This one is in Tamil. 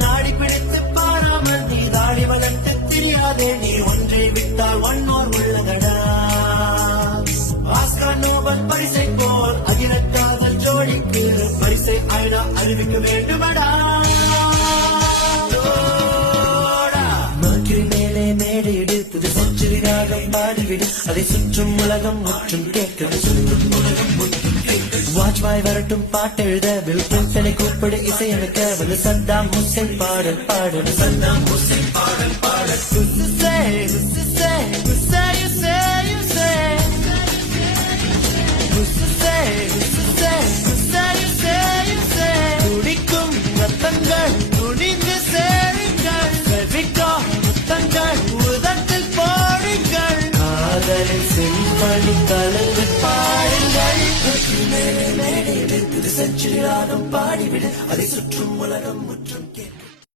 நாடி பிடித்து பாராமல் நீ தாடி வளர்த்து தெரியாதே நீ ஒன்றை விட்டால் ஒன்னோர் உள்ளதடா ஆஸ்கார் நோபல் பரிசை போல் அகிலக்காதல் ஜோடிக்கு பரிசை ஐநா அறிவிக்க வேண்டுமடா மேலே மேடையிடு புது செஞ்சுரி ராகம் பாடிவிடு அதை சுற்றும் உலகம் முற்றும் வாஜ்பாய் வரட்டும் பாட்டெழுத வில் பிரின்சனை கூப்பிடு இசையமைக்க வந்து சத்தாம் ஹுசைன் பாடல் பாடல் சத்தாம் ஹுசைன் பாடல் பாடல் துடிக்கும் ரத்தங்கள் துணிந்து சேருங்கள் செவிக்கும் முத்தங்கள் உதட்டில் போடுங்கள் காதலில் செம்மணி கலந்து பாடுங்கள் மேலே மேடையில் புது செஞ்சுரி ராகம் பாடிவிடு அதை சுற்றும் உலகம் முற்றும்